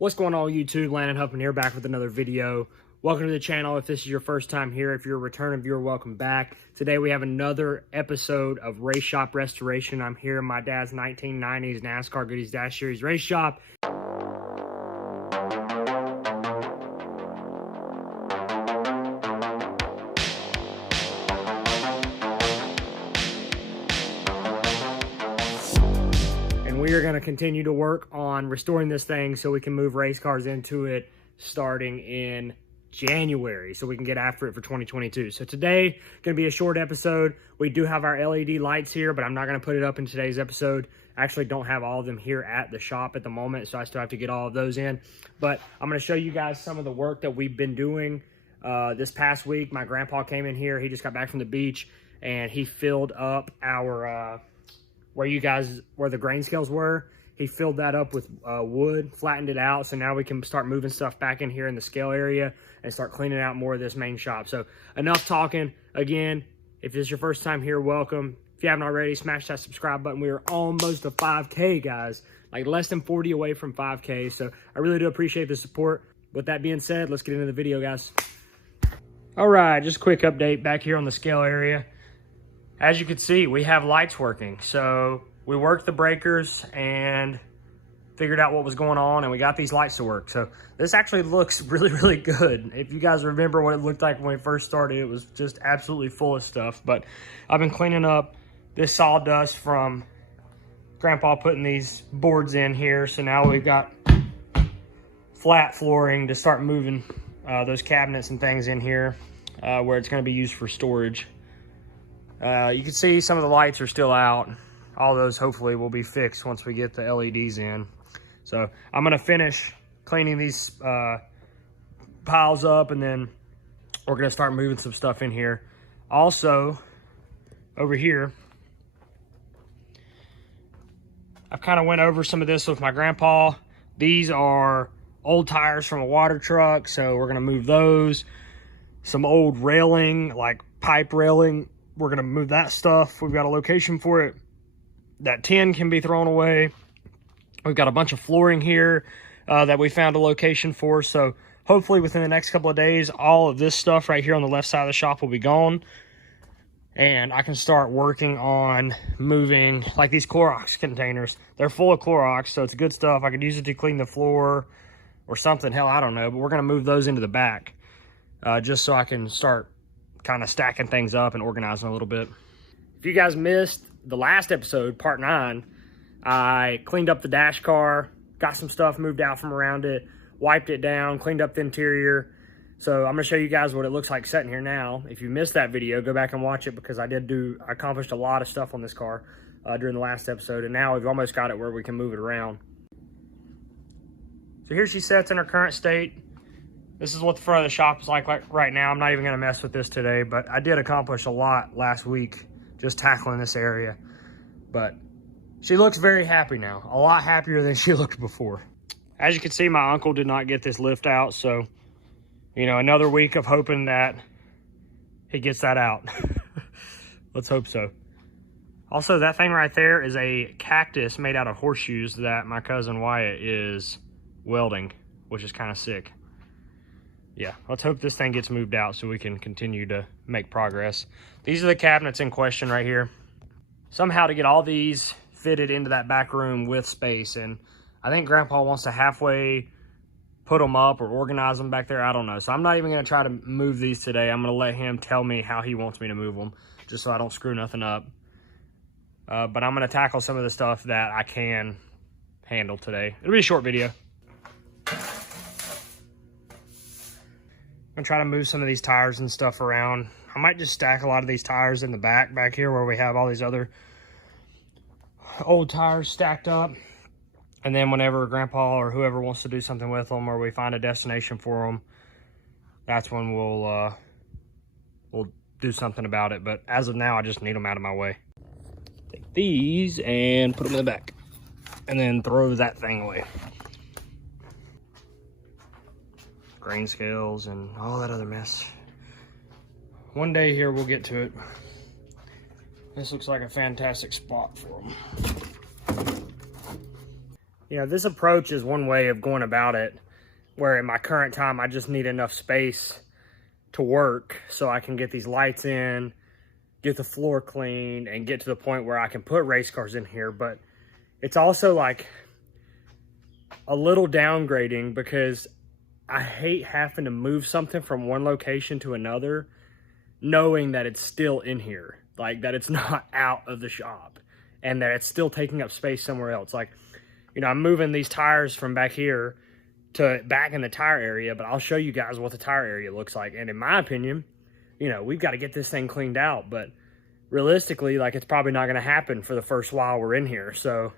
What's going on YouTube? Landon Huffman here, back with another video. Welcome to the channel. If this is your first time here, if you're a returning viewer, welcome back. Today we have another episode of Race Shop Restoration. I'm here in my dad's 1990s NASCAR Goodies Dash Series race shop. We are going to continue to work on restoring this thing so we can move race cars into it starting in January, so we can get after it for 2022. So today going to be a short episode. We do have our LED lights here, but I'm not going to put it up in today's episode. I actually don't have all of them here at the shop at the moment, so I still have to get all of those in. But I'm going to show you guys some of the work that we've been doing this past week. My grandpa came in here. He just got back from the beach, and he filled up our where the grain scales were. He filled that up with wood, flattened it out, so now we can start moving stuff back in here in the scale area and start cleaning out more of this main shop. So enough talking. Again, if this is your first time here, welcome. If you haven't already, smash that subscribe button. We are almost to 5K, guys. Like less than 40 away from 5K, so I really do appreciate the support. With that being said, let's get into the video, guys. All right, just a quick update back here on the scale area. As you can see, we have lights working. So we worked the breakers and figured out what was going on, and we got these lights to work. So this actually looks really, really good. If you guys remember what it looked like when we first started, it was just absolutely full of stuff. But I've been cleaning up this sawdust from Grandpa putting these boards in here. So now we've got flat flooring to start moving those cabinets and things in here where it's going to be used for storage. You can see some of the lights are still out. All those hopefully will be fixed once we get the LEDs in. So I'm going to finish cleaning these piles up, and then we're going to start moving some stuff in here. Also, over here, I've kind of went over some of this with my grandpa. These are old tires from a water truck, so we're going to move those. Some old railing, like pipe railing, we're going to move that stuff. We've got a location for it. That tin can be thrown away. We've got a bunch of flooring here that we found a location for. So hopefully within the next couple of days, all of this stuff right here on the left side of the shop will be gone. And I can start working on moving like these Clorox containers. They're full of Clorox, so it's good stuff. I could use it to clean the floor or something. Hell, I don't know. But we're going to move those into the back just so I can start kind of stacking things up and organizing a little bit. If you guys missed the last episode, part 9, I cleaned up the dash car, got some stuff moved out from around it, wiped it down, cleaned up the interior. So I'm gonna show you guys what it looks like sitting here now. If you missed that video, go back and watch it, because I accomplished a lot of stuff on this car during the last episode, and now we've almost got it where we can move it around. So here she sits in her current state. This is what the front of the shop is like right now. I'm not even gonna mess with this today, but I did accomplish a lot last week just tackling this area. But she looks very happy now, a lot happier than she looked before. As you can see, my uncle did not get this lift out, so, you know, another week of hoping that he gets that out. Let's hope so. Also, that thing right there is a cactus made out of horseshoes that my cousin Wyatt is welding, which is kind of sick. Yeah, let's hope this thing gets moved out so we can continue to make progress. These are the cabinets in question right here. Somehow to get all these fitted into that back room with space, and I think Grandpa wants to halfway put them up or organize them back there. I don't know. So I'm not even going to try to move these today. I'm going to let him tell me how he wants me to move them, just so I don't screw nothing up. But I'm going to tackle some of the stuff that I can handle today. It'll be a short video. I'm gonna try to move some of these tires and stuff around. I might just stack a lot of these tires in the back here where we have all these other old tires stacked up. And then whenever Grandpa or whoever wants to do something with them, or we find a destination for them, that's when we'll do something about it. But as of now, I just need them out of my way. Take these and put them in the back, and then throw that thing away. Grain scales and all that other mess. One day here we'll get to it. This looks like a fantastic spot for them. You know, this approach is one way of going about it, where in my current time, I just need enough space to work so I can get these lights in, get the floor clean, and get to the point where I can put race cars in here. But it's also like a little downgrading because I hate having to move something from one location to another, knowing that it's still in here, like that it's not out of the shop and that it's still taking up space somewhere else. Like, you know, I'm moving these tires from back here to back in the tire area, but I'll show you guys what the tire area looks like. And in my opinion, you know, we've got to get this thing cleaned out, but realistically, like, it's probably not going to happen for the first while we're in here. So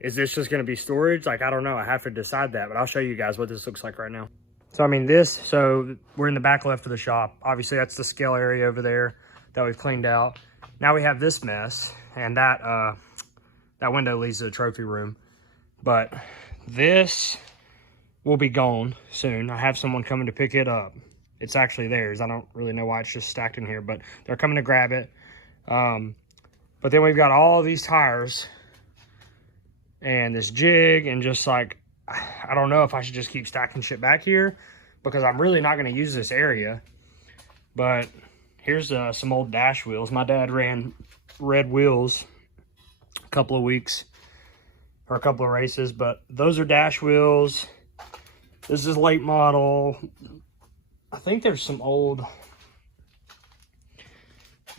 is this just going to be storage? Like, I don't know. I have to decide that, but I'll show you guys what this looks like right now. So, I mean, so we're in the back left of the shop. Obviously, that's the scale area over there that we've cleaned out. Now we have this mess, and that window leads to the trophy room. But this will be gone soon. I have someone coming to pick it up. It's actually theirs. I don't really know why it's just stacked in here, but they're coming to grab it. But then we've got all these tires and this jig, and just like, I don't know if I should just keep stacking shit back here because I'm really not going to use this area. But here's some old dash wheels. My dad ran red wheels a couple of weeks or a couple of races, but those are dash wheels. This is late model. I think there's some old, I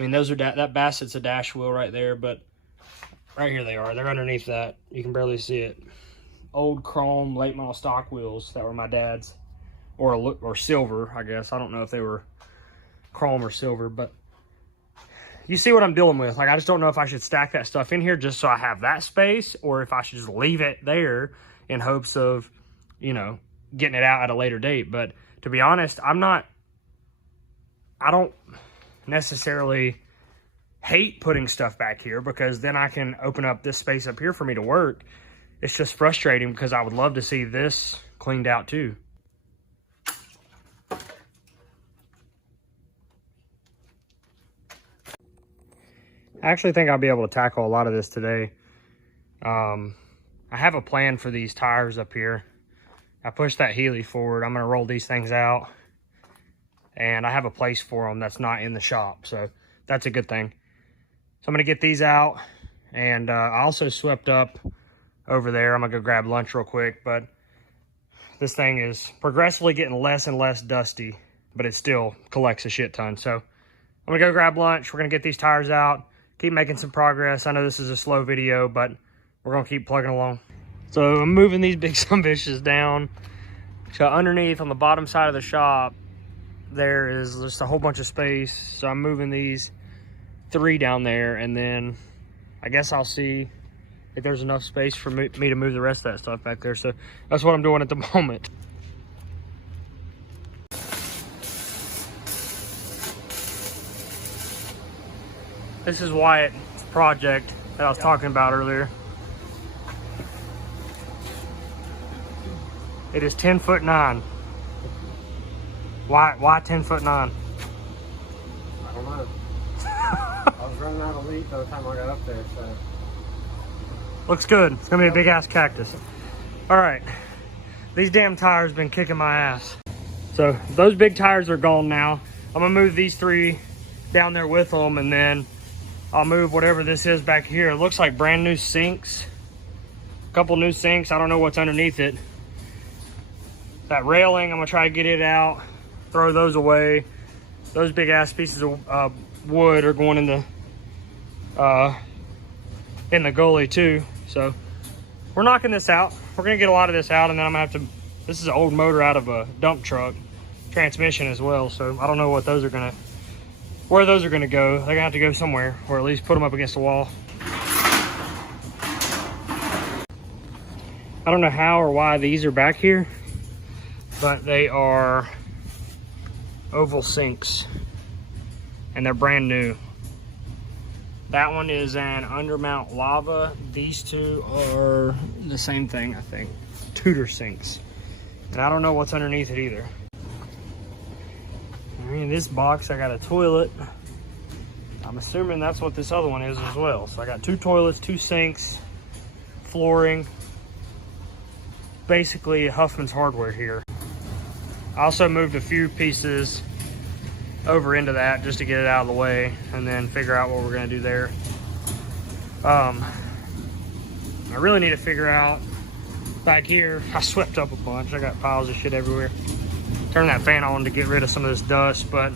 mean, those are, that Bassett's a dash wheel right there, but right here they are. They're underneath that. You can barely see it. Old chrome late model stock wheels that were my dad's, or silver, I guess. I don't know if they were chrome or silver, but you see what I'm dealing with. Like, I just don't know if I should stack that stuff in here just so I have that space, or if I should just leave it there in hopes of, you know, getting it out at a later date. But to be honest, I don't necessarily hate putting stuff back here because then I can open up this space up here for me to work. It's just frustrating because I would love to see this cleaned out too. I actually think I'll be able to tackle a lot of this today. I have a plan for these tires up here. I pushed that Healy forward. I'm going to roll these things out, and I have a place for them that's not in the shop, so that's a good thing. So I'm going to get these out, and I also swept up over there. I'm going to go grab lunch real quick, but this thing is progressively getting less and less dusty, but it still collects a shit ton. So I'm going to go grab lunch. We're going to get these tires out, keep making some progress. I know this is a slow video, but we're going to keep plugging along. So I'm moving these big sumbitches down. So underneath on the bottom side of the shop, there is just a whole bunch of space. So I'm moving these 3 down there, and then I guess I'll see if there's enough space for me to move the rest of that stuff back there. So that's what I'm doing at the moment. This is Wyatt's project that I was talking about earlier. It is 10'9". Why 10'9"? I don't know. I was running out of leaf by the time I got up there, so. Looks good. It's gonna be a big ass cactus. All right, these damn tires been kicking my ass. So those big tires are gone now. I'm gonna move these 3 down there with them, and then I'll move whatever this is back here. It looks like brand new sinks. A couple new sinks. I don't know what's underneath it. That railing, I'm gonna try to get it out, throw those away. Those big ass pieces of wood are going in the gully too. So we're knocking this out. We're gonna get a lot of this out, and then I'm gonna have to, this is an old motor out of a dump truck, transmission as well. So I don't know what those are gonna, where those are gonna go. They're gonna have to go somewhere, or at least put them up against the wall. I don't know how or why these are back here, but they are oval sinks and they're brand new. That one is an undermount lava. These 2 are the same thing, I think. Tudor sinks. And I don't know what's underneath it either. I mean, this box, I got a toilet. I'm assuming that's what this other one is as well. So I got 2 toilets, 2 sinks, flooring. basically Huffman's hardware here. I also moved a few pieces over into that just to get it out of the way and then figure out what we're gonna do there. I really need to figure out back here. I swept up a bunch. I got piles of shit everywhere. Turn that fan on to get rid of some of this dust, but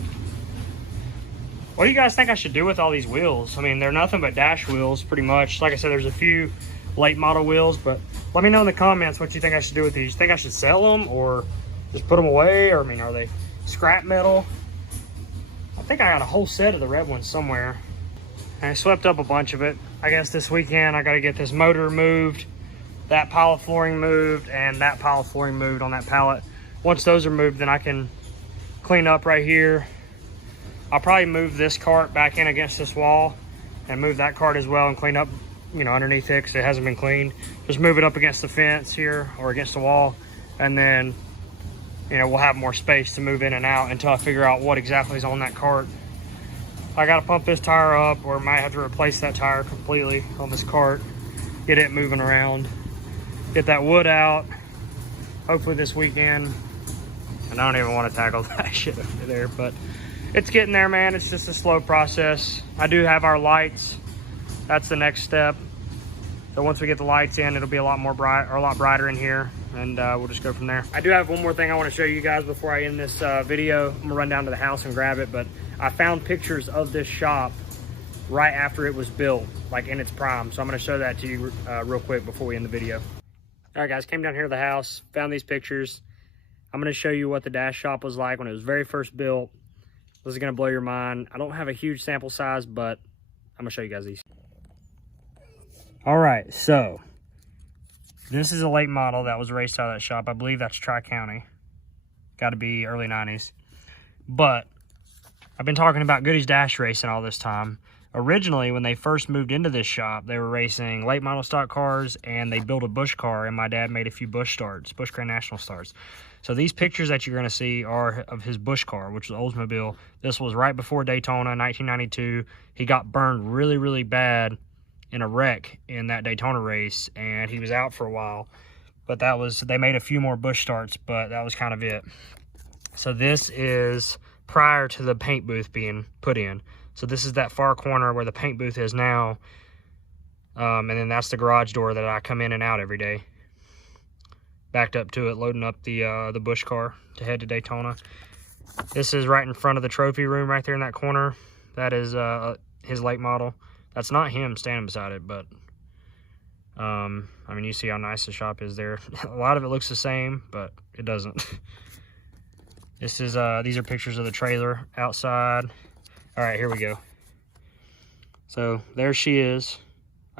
what do you guys think I should do with all these wheels? I mean, they're nothing but dash wheels pretty much. Like I said, there's a few late model wheels, but let me know in the comments what you think I should do with these. You think I should sell them or just put them away? Or I mean, are they scrap metal? I think I got a whole set of the red ones somewhere. And I swept up a bunch of it. I guess this weekend I got to get this motor moved, that pile of flooring moved, and that pile of flooring moved on that pallet. Once those are moved, then I can clean up right here. I'll probably move this cart back in against this wall and move that cart as well and clean up, you know, underneath it because it hasn't been cleaned. Just move it up against the fence here or against the wall, and then, you know, we'll have more space to move in and out until I figure out what exactly is on that cart. I got to pump this tire up, or might have to replace that tire completely on this cart, get it moving around, get that wood out, hopefully this weekend. And I don't even want to tackle that shit over there, but it's getting there, man. It's just a slow process. I do have our lights. That's the next step. So once we get the lights in, it'll be a lot more bright, or a lot brighter in here, and we'll just go from there. I do have one more thing I want to show you guys before I end this video. I'm gonna run down to the house and grab it, but I found pictures of this shop right after it was built, like in its prime. So I'm gonna show that to you real quick before we end the video. All right, guys, came down here to the house, found these pictures. I'm gonna show you what the dash shop was like when it was very first built. This is gonna blow your mind. I don't have a huge sample size, but I'm gonna show you guys these. All right, so this is a late model that was raced out of that shop. I believe that's Tri-County. Got to be early 90s. But I've been talking about Goody's dash racing all this time. Originally, when they first moved into this shop, they were racing late model stock cars, and they built a Busch car, and my dad made a few Busch starts, Busch Grand National starts. So these pictures that you're going to see are of his Busch car, which was Oldsmobile. This was right before Daytona, 1992. He got burned really, really bad in a wreck in that Daytona race, and he was out for a while. But that was, they made a few more Busch starts, but that was kind of it. So this is prior to the paint booth being put in. So this is that far corner where the paint booth is now. And then that's the garage door that I come in and out every day. Backed up to it, loading up the Busch car to head to Daytona. This is right in front of the trophy room right there in that corner. That is his late model. That's not him standing beside it, but I mean, you see how nice the shop is there. A lot of it looks the same, but it doesn't. This is these are pictures of the trailer outside. All right, here we go. So there she is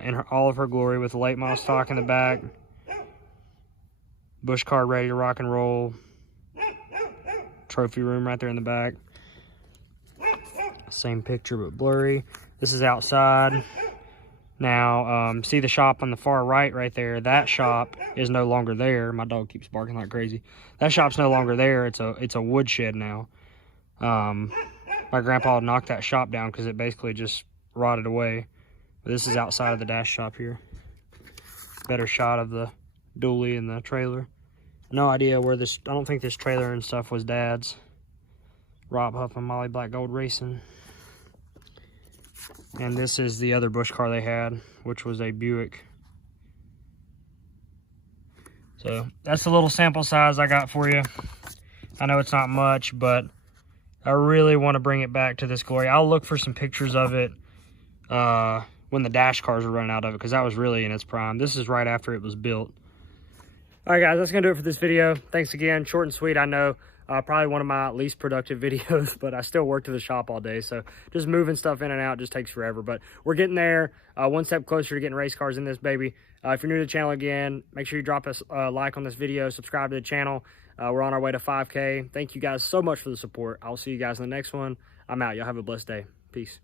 in all of her glory with the late model stock in the back. Busch car ready to rock and roll. Trophy room right there in the back. Same picture but blurry. This is outside. Now, see the shop on the far right there? That shop is no longer there. My dog keeps barking like crazy. That shop's no longer there. It's a woodshed now. My grandpa knocked that shop down because it basically just rotted away. But this is outside of the dash shop here. Better shot of the dually and the trailer. No idea where this, I don't think this trailer and stuff was Dad's. Rob Huffman, Molly Black Gold Racing. And this is the other Busch car they had, which was a Buick. So that's a little sample size I got for you. I know it's not much, but I really want to bring it back to this glory. I'll look for some pictures of it when the dash cars are running out of it, because that was really in its prime. This is right after it was built. All right, guys, that's going to do it for this video. Thanks again. Short and sweet, I know. Probably one of my least productive videos, but I still work to the shop all day. So just moving stuff in and out just takes forever. But we're getting there, one step closer to getting race cars in this baby. If you're new to the channel again, make sure you drop us a like on this video, subscribe to the channel. We're on our way to 5K. Thank you guys so much for the support. I'll see you guys in the next one. I'm out. Y'all have a blessed day. Peace.